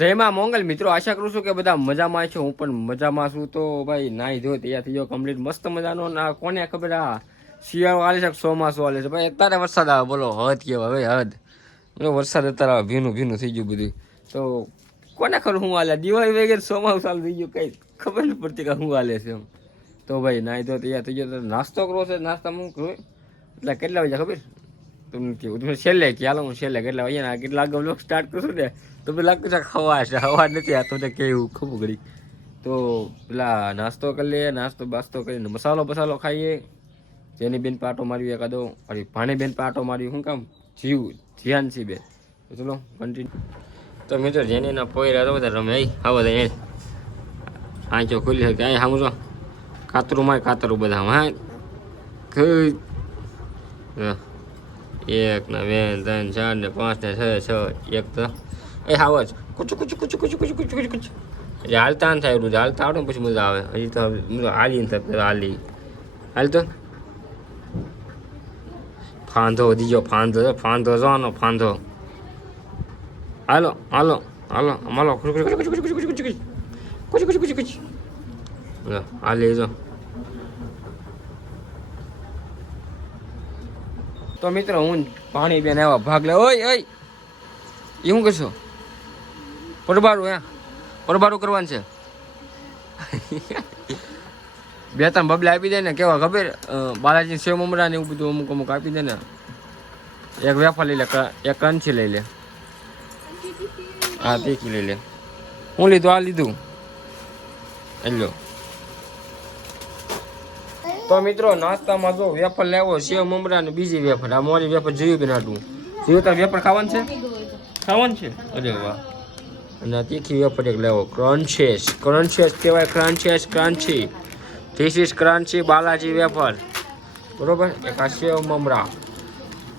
જયમાં મોંગલ. મિત્રો, આશા કરું છું કે બધા મજામાં છો. હું પણ મજામાં છું તો ભાઈ નાહી ધો તૈયાર થઈ ગયો કમ્પ્લીટ મસ્ત મજાનો. ના કોને ખબર આ શિયાળો આલે છે ચોમાસું આલે છે? ભાઈ, અત્યારે વરસાદ આવે. બોલો, હદ કેવો હવે હદ. બોલો વરસાદ અત્યારે આવે, ભીનું ભીનું થઈ ગયું બધું. તો કોને ખબર હું હાલે? દિવાળી વગેરે ચોમાસું ચાલુ થઈ ગયું. કંઈ ખબર નથી પડતી કે શું હાલે છે એમ. તો ભાઈ નાહી ધો તૈયાર થઈ ગયો. તો નાસ્તો કરવો છે? નાસ્તામાં હું એટલે કેટલા વાગ્યા ખબર? તમને કેવું તમે છેલ્લે કે, હાલો હું છેલ્લે કેટલા અહીંયા કેટલા આગળ સ્ટાર્ટ કરશું ને, તો પેલા લાગતું છે ખવા છે, હવા નથી આ તમને કેવું ખબર ઘડી તો પેલા નાસ્તો કરી લઈએ, નાસ્તો બાસ્તો કરીને મસાલો બસાલો ખાઈએ. જેની બેન પાટો માર્યું એકાદો અરે ભાણી બેન પાટો માર્યું, શું કામ? જીવ ધ્યાન છે બેન તો ચલો કન્ટિન્યુ તો મિત્રો જેની ના પોયરા તો બધા રમે આવો તો અહીં આંચો ખુલી શકે અહીં સામું કાતરું માય કાતરું બધા હા. એક ને બે ને ત્રણ ચાર ને પાંચ ને છ છ એક તો એ હાવ જ કુચુ કુચુ કુચુ કુચુ કુચુ કુચુ કુચુ કુચુ એટલે હાલતા ને થાય એટલું હાલતા આવડે પછી મજા આવે હજી તો હાલી ને થાય હાલી હાલતો ફાંધો વધી ગયો ફાંધો ફાંધો જવાનો ફાંધો હાલો હાલો હાલો કુચુ કુચુ કુચુ કુચુ કુચુ કુચુ કુચુ કુચુ કુચુ કુચુ કુચું હાલી જો તો મિત્રો, હું પાણી બેન એવા ભાગ લે. ઓય ઓય. એ શું કરશો? પરબારું, હે? પરબારું કરવાનું છે? બે ત્રણ બબલા આપી દે ને, કેવા ખબર? બાલાજી સેવ મમરા ને એવું બધું અમુક અમુક આપી દે ને. એક વેફર લઈ લે એક ક્રંચી લઈ લે. હા, તીખી લઈ લે. હું લીધું, આ લીધું. હેલો. તો મિત્રો નાસ્તામાં જો વેફર લેવો સેવ મમરા ને બીજી વેફર. આ મોરી વેફર જોયું બનાવતું જીવ તાર વેફર ખાવાનું છે? ખાવાનું છે? અરે વાહ. અને તીખી વેફર એક લેવો ક્રન્ચેસ ક્રન્ચેસ કહેવાય crunches crunchy this is crunchy Balaji wafer. બરોબર? એક આ સેવ મમરા.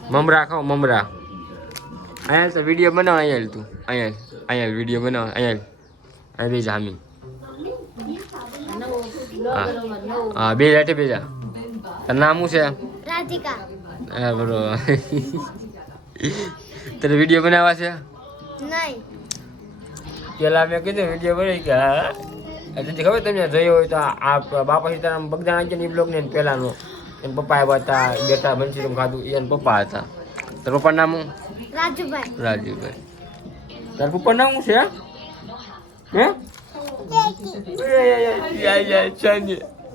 મમરા ખાઓ મમરા. અહીંયા તો વીડિયો બનાવ અહીંયા તું. અહીંયા અહીંયા વીડિયો બનાવ અહીંયા અહીંયા જામી હા હા બે જાતે બે જા તારું નામ શું છે? રાધિકા. હા બરોબર. તને વીડિયો બનાવવા છે? નહીં. પેલા મેં કીધું વીડિયો બનાવી કે હા એટલે ખબર તમને જોયો હોય તો આ બાપા સીતારામ બગદાણા છે ને એ બ્લોગ ને પેલાનો. એમ પપ્પા આવ્યા હતા બેટા મંચુરિયમ ખાધું. એ પપ્પા હતા. તાર પપ્પા નામ શું? રાજુભાઈ. રાજુભાઈ. તાર પપ્પા નામ શું છે? હે?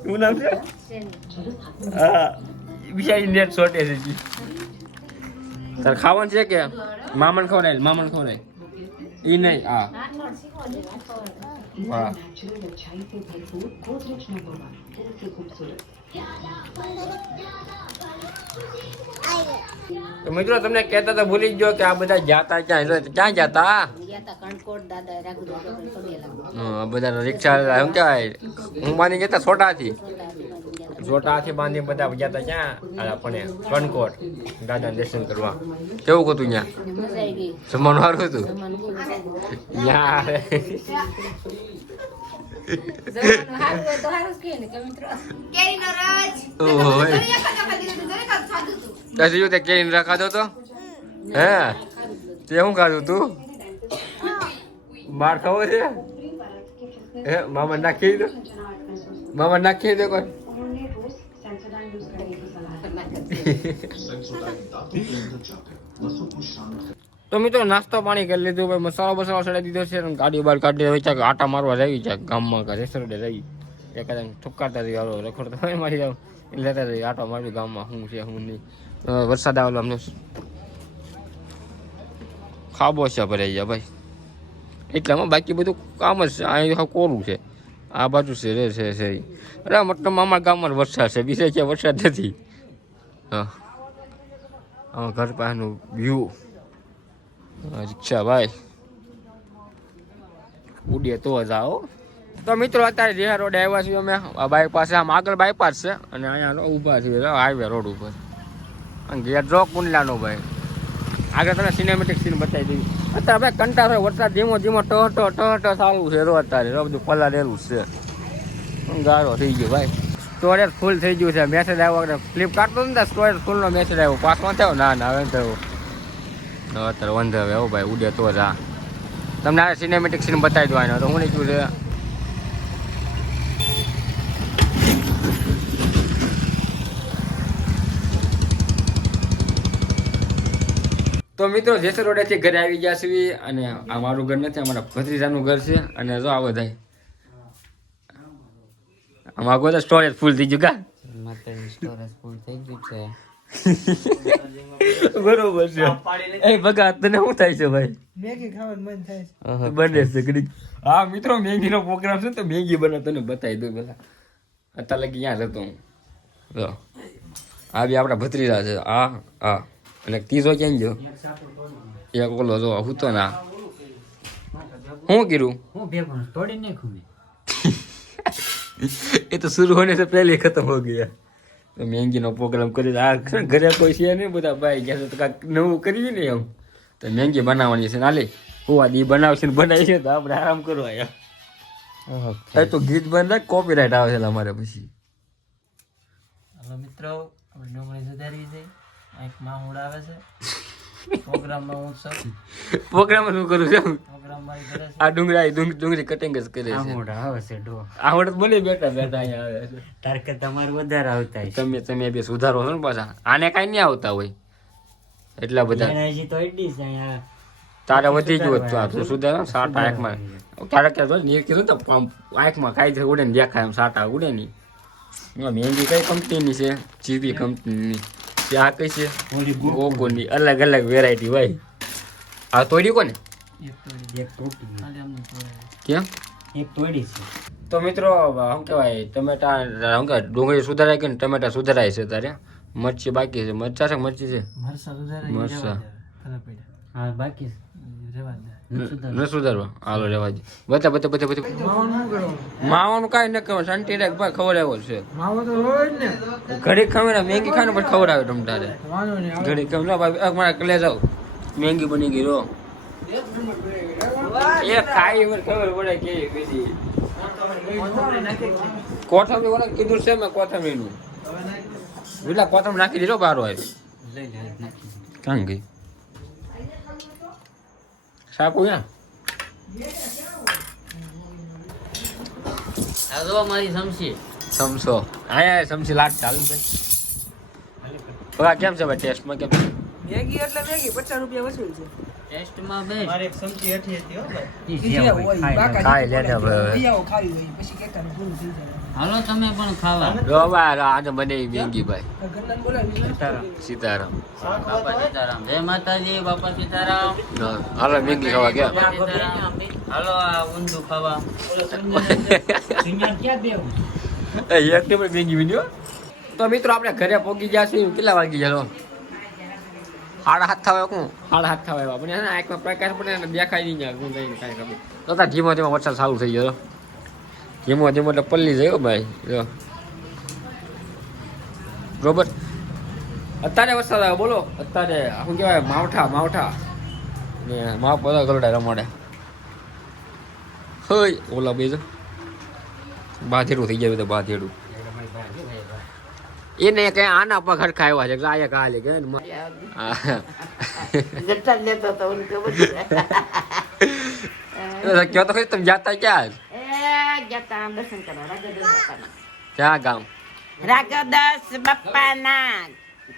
શું નામ છે હા તાર ખાવાનું છે કે મામન ખવડાય? મામન ખવડાય. એ નહીં, હા. વાહ તો મિત્રો તમને કહેતા તો ભૂલી જ ગયો કે આ બધા જાતા ક્યાં? એટલે ક્યાં જાતા? બધા રિક્ષા શું કહેવાય? હું બાંધી ગયા છોટાથી. છોટાથી બાંધી બધા જતા ક્યાં? આપણે કણકોટ દાદા દર્શન કરવા. કેવું હતું ત્યાં? જમવાનું સારું હતું? જમવાનું જ તે કેરીને રાખાતો તો હે તે શું ખાધું તું બાર ખાવો છે હે મામા નાખી દો મામા નાખી દો કોઈ તો મિત્રો નાસ્તો પાણી કરી લીધું, ભાઈ મસાલો બસાલો ચડાવી દીધો છે અને ગાડી બહાર કાઢી હવે ચાક આટા મારવા જઈ છે. ગામમાં કે રેસરડે જઈ એકાદ ઠુકારતા રહી આવો રખડ તો મારી જાવ લેતા રહી આટો માર્યું ગામમાં શું છે શું નહીં. વરસાદ આવેલો અમને. ખાબો છે ભરાઈ ગયા ભાઈ. એટલામાં બાકી બધું કામ જ છે અહીંયા કોરું છે. આ બાજુ છે, રે, છે છે અરે મતલબ અમારા ગામમાં વરસાદ છે, બીજે ક્યાં વરસાદ નથી. હા. ઘર પાસેનું વ્યૂ રિક્ષા ભાઈ. ઉડીએ તો જ આવો. તો મિત્રો, અત્યારે જે રોડ આવ્યા છીએ અમે, આ બાઈક પાસે, આમ આગળ બાયપાસ છે, અને અહીંયા ઊભા છીએ હાઈવે રોડ ઉપર. અને ઘેર જો કુંડલાનો, ભાઈ. આગળ તમે સિનેમેટિક સીન બતાવી દઈ અત્યારે ભાઈ કંટાળો વરસાદ ધીમો ધીમો ટહટો ટહટો ચાલુ છે રોજ અત્યારે. રો બધું પલાળેલું છે. ગારો થઈ ગયો, ભાઈ. સ્ટોરેજ ફૂલ થઈ ગયું છે. મેસેજ આવ્યો ફ્લિપકાર્ટ તો ને સ્ટોરેજ ફૂલનો મેસેજ આવ્યો. પાસમાં થયો? ના ના, હવે થયો. અત્યારે વાંધો હવે આવો ભાઈ, ઉડે તો જ તમને આ સિનેમેટિક સીન બતાવી દો તો હું નહીં જોઉં છે. તો મિત્રો, જેસર રોડેથી ઘરે આવી ગયા છીએ અને આ મારું ઘર નથી, અમારા ભત્રીજાનું ઘર છે. અને જો આ બધા આમાં આગળ સ્ટોરેજ ફૂલ થઈ ગયું કા? સ્ટોરેજ ફૂલ થઈ ગયું છે. બરોબર છે. એ બગા તને શું થાય છે ભાઈ? મેગી ખાવાનું મન થાય છે. બને છે ઘડી હા મિત્રો મેગી નો પ્રોગ્રામ છે તો મેગી બને તને બતાવી દઉં પેલા. અત્યારે લગી ક્યાં જતો હું? આ બી આપણા ભત્રીજા છે. આ હા અને ત્રીજો ક્યાં ગયો? એક ઓલો જો હું ના. શું કર્યું? હું તોડી નાખું એ તો શરૂ હોને સે પહેલી ખતમ હો ગયા. મેંગીનો પ્રોગ્રામ કરી આ ઘરે કોઈ છે નહીં બધા ભાઈ ગયા છે? તો કાંઈક નવું કરીએ ને એમ. તો મેંગી બનાવવાની છે નાલે હોવા દી બનાવશે ને બનાવી છે તો આપણે આરામ કરવા એમ. એ તો ગીત બંધ કોપીરાઇટ આવે છે અમારે પછી. હલો મિત્રો આપણે ડુંગળી સુધારી છે એક માહુડ આવે છે. પ્રોગ્રામમાં હું છું પ્રોગ્રામ શું કરું છું? છે આ ડુંગળી આ ડુંગળી કટિંગ જ કરે છે. આવે છે ડો. આવડત બોલે બેઠા બેઠા અહીંયા આવે છે. તાર કે તમારે વધારે આવતા તમે તમે બે સુધારો છો ને પાછા. આને કાઈ નહીં આવતા હોય. એટલા બધા. એનર્જી તો એટલી છે અહીંયા. તારે વધી ગયું હતું. આ તું સુધારો સાટા આંખમાં તારે ક્યાં જો નીર કીધું તો આંખમાં કાંઈ ઉડે ને દેખાય એમ સાટા ઉડે નહીં મહેંદી કઈ કંપનીની છે? જીબી કંપનીની તે આ કઈ છે? ઓગોની અલગ અલગ વેરાયટી હોય. આ તોડી કોને? કેમ? એક તોડી છે. તો મિત્રો શું કહેવાય ટમેટા શું કહેવાય ડુંગળી સુધારાય કે ટમેટા સુધારાય છે તારે મરચી બાકી છે. મરચા છે મરચી છે? મરચાં. હા બાકી ન સુધારવા. હાલો રેવા દે. બતા બતા બતા બતા. માવાનું કાંઈ ન કરો શાંતિ રાખ ભાઈ ખબર આવ્યો છે. માવો તો હોય ને. ઘડી ખબર મેંગી ખાને પણ ખબર આવે તમ તારે. ઘડી ખબર ભાઈ મારા કલે જાવ મેંગી બની ગઈ રો. એ ખાઈ મને ખબર પડે કે કીધી કોથમરી વાળા કીધું છે મેં કોથમરીનું. એટલે કોથમરી નાખી દીધો બારો આવ્યો લઈ લે નાખી કાં ગઈ સાકુ યા આ મારી સમસી સમસો આયા સમસી લાટ ચાલુ ભાઈ કેમ છે ભાઈ ટેસ્ટમાં કેમ છે? મેગી એટલે મેગી પચાસ રૂપિયા વસૂલ છે. ટેસ્ટમાં બે મારે એક સમજી હેઠી હતી હો ભાઈ. ઈ જે હોય. ખાઈ લે. ખાઈ લે ને. હવે. દિયાઓ ખાવી હોય પછી કેકાનું પૂરું થઈ જાય. હાલો તમે પણ ખાવા. આજે બને મેંગી ભાઈ. સીતારામ. બાપા સીતારામ. જય માતાજી બાપા સીતારામ. હાલો મેંગી ખાવા ગયા. હાલો આ ઊંધું ખાવા. એક મેંગી વિડિયો તો મિત્રો આપણે ઘરે પહોંચી ગયા છીએ. કેટલા વાગી ગયા લો? હાથ થવા કોણ સાડા હાથ થવા આવ્યા પણ એને આંખમાં પ્રકાશ પડે ને દેખાય નહીં કાંઈ ખબર. તો તાર ધીમો ધીમો વરસાદ ચાલુ થઈ ગયો ધીમો ધીમો એટલે પલ્લી જયો ભાઈ જો. રોબર્ટ અત્યારે વરસાદ આવે બોલો. અત્યારે શું કહેવાય માવઠા માવઠા. ને માવ બધા ગરડા રમાડે. હોય ઓલા બે બાધેડું થઈ જાય તો બાધેડું. એને કઈ આના પગ હરખા આવ્યા છે ગાયક આયા કાલે કે ને મ- લેતો તો તો કયો તો ખરી તમે જાતા ક્યાં? એ જતા રામ દર્શન કરવા રાઘવદાસ બાપાના. ક્યાં ગામ? રાગદાસ બાપાના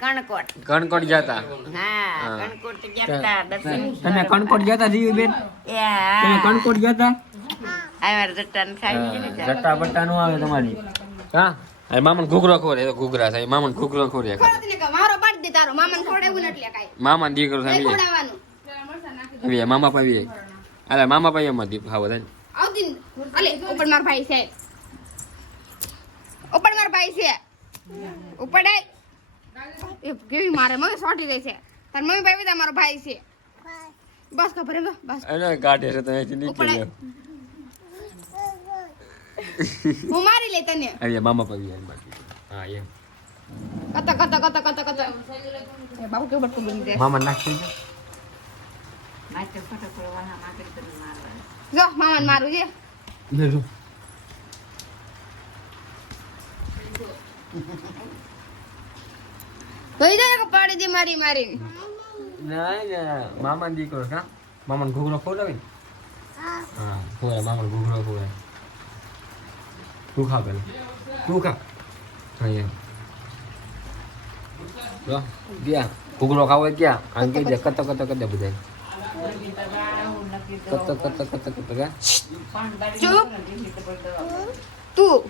કણકોટ. કણકોટ જાતા? હા. કણકોટ જતા દર્શન તમે કણકોટ ગયા હતા જીવી બેન તમે કણકોટ જટાને ખાઈ જટ્ટા બટ્ટા નું આવે તમારી. હા. અરે મામન ઘૂઘરો ખોરે એ તો ઘૂઘરા થાય મામન ઘૂઘરો ખોરે મારો પાડી દે તારો મામન ખવડાવ્યું ને એટલે કાઈ. મામા દીકરો થાય ખોડાવાનું આવી મામા પાવી અરે મામા પાવી એમાં દીપ ખાવા થાય આવતી અલે ઉપર મારો ભાઈ છે. ઉપર મારો ભાઈ છે. ઉપર એ કેવી મારે મમ્મી સોટી ગઈ છે. તાર મમ્મી ભાઈ બધા મારો ભાઈ છે. બસ ખબર તો, બસ. અને કાઢે છે તો અહીંથી નીકળી આય. હું મારી લઈ તને આવી મામા પાવી એમ બાકી હા એમ કતા કતા કતા કતા કતા એ બાબુ કેવું બટકું બની જાય મામા નાખી દે માથે ફટકડો વાળા માથે કરી મારવા જો મામાને મારું છે જોઈ જાય કે પાડી દે મારી મારી ના ના મામા દીકરો કા મામા ઘૂઘરો ખોલાવી હા હોય મામણ ઘૂઘરો હોય તું ખા પેલા તું ખા અહીંયા જો ગયા ઘૂઘરો ખાવો હોય ક્યાં આમ કહી દે કત કત કત દે બધા કત કત કત કત ગયા ચૂપ તું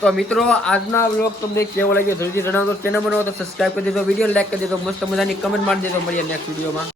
તો મિત્રો આજના વ્લોગ તમને કેવો લાગ્યો જલ્દી જણાવજો ચેનલ બનાવો તો સબસ્ક્રાઈબ કરી દેજો વીડિયો લાઈક કરી દેજો મસ્ત મજાની કમેન્ટ મારી દેજો મળીએ નેક્સ્ટ વિડીયોમાં